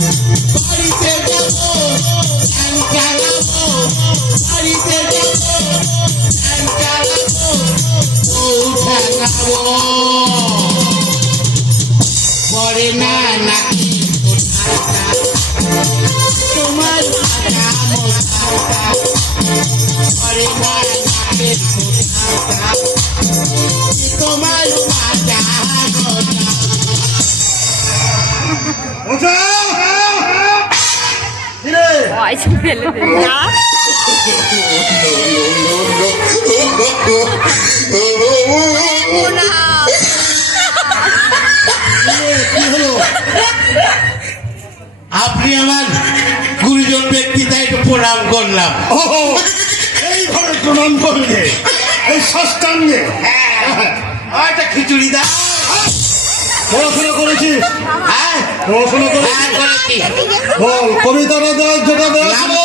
বাড়িতে যাবো ধ্যান চালাবো, বাড়িতে যাবো ধ্যান চালাবো, বউ ঠেকাবো। পরে না নাকি তোমার ভাজা মোটাটা, পরে না নাকের মোটাটা, তোমার ভাজা মোটা। Pode, beleza. Tá? আপনি আমার গুরুজন ব্যক্তি, তাই একটু প্রণাম করলাম। এইভাবে প্রণাম করলে এই ষষ্ঠাঙ্গে? একটা খিচুড়ি দাও। পড়াশোনা করেছিস? হ্যাঁ পড়াশোনা করেছিস? হ্যাঁ করেছি। বল, কবিতাটা দেওয়া যেটা দেওয়া ছিল।